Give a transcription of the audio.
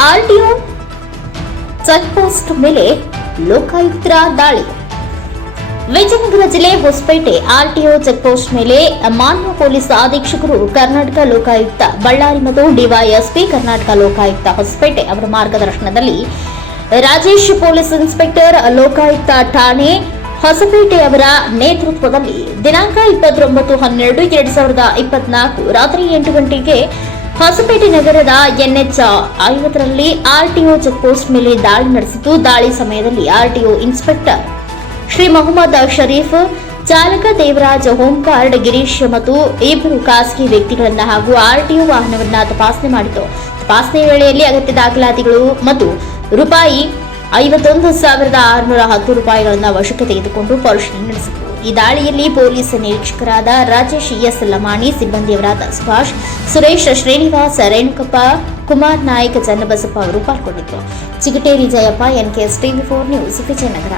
RTO checkpost ಮೇಲೆ ಲೋಕಾಯುಕ್ತರ ದಾಳಿ. ವಿಜಯನಗರ ಜಿಲ್ಲೆ ಹೊಸಪೇಟೆ ಆರ್ಟಿಒ ಚೆಕ್ಪೋಸ್ಟ್ ಮೇಲೆ ಮಾನ್ಯ ಪೊಲೀಸ್ ಅಧೀಕ್ಷಕರು, ಕರ್ನಾಟಕ ಲೋಕಾಯುಕ್ತ ಬಳ್ಳಾರಿ ಮತ್ತು ಡಿವೈಎಸ್ಪಿ ಕರ್ನಾಟಕ ಲೋಕಾಯುಕ್ತ ಹೊಸಪೇಟೆ ಅವರ ಮಾರ್ಗದರ್ಶನದಲ್ಲಿ ರಾಜೇಶ್ ಪೊಲೀಸ್ ಇನ್ಸ್ಪೆಕ್ಟರ್, ಲೋಕಾಯುಕ್ತ ಠಾಣೆ ಹೊಸಪೇಟೆ ಅವರ ನೇತೃತ್ವದಲ್ಲಿ ದಿನಾಂಕ 29/12/2024 ರಾತ್ರಿ 8 ಗಂಟೆಗೆ ಹೊಸಪೇಟೆ ನಗರದ NH 50ರಲ್ಲಿ ಆರ್ಟಿಒ ಚೆಕ್ಪೋಸ್ಟ್ ಮೇಲೆ ದಾಳಿ ನಡೆಸಿದ್ದು, ದಾಳಿ ಸಮಯದಲ್ಲಿ ಆರ್ಟಿಒ ಇನ್ಸ್ಪೆಕ್ಟರ್ ಶ್ರೀ ಮೊಹಮ್ಮದ್ ಶರೀಫ್, ಚಾಲಕ ದೇವರಾಜ್, ಹೋಂಗಾರ್ಡ್ ಗಿರೀಶ್ ಮತ್ತು ಇಬ್ಬರು ಖಾಸಗಿ ವ್ಯಕ್ತಿಗಳನ್ನು ಹಾಗೂ ಆರ್ಟಿಒ ವಾಹನವನ್ನು ತಪಾಸಣೆ ಮಾಡಿತು. ತಪಾಸಣೆ ವೇಳೆಯಲ್ಲಿ ಅಗತ್ಯ ದಾಖಲಾತಿಗಳು ಮತ್ತು ರೂಪಾಯಿ 51,610 ರೂಪಾಯಿಗಳನ್ನು ವಶಕ್ಕೆ ತೆಗೆದುಕೊಂಡು ಪರಿಶೀಲನೆ ನಡೆಸಿದರು. ಈ ದಾಳಿಯಲ್ಲಿ ಪೊಲೀಸ್ ನಿರೀಕ್ಷಕರಾದ ರಾಜೇಶ್ ಎಸ್ ಲಮಾಣಿ, ಸಿಬ್ಬಂದಿಯವರಾದ ಸುಭಾಷ್, ಸುರೇಶ್, ಶ್ರೀನಿವಾಸ್, ರೇಣುಕಪ್ಪ, ಕುಮಾರ್ ನಾಯ್ಕ್, ಚನ್ನಬಸಪ್ಪ ಅವರು ಪಾಲ್ಗೊಂಡಿದ್ದರು. Chigateri Jayappa, NKS TV4 news, Vijayanagara.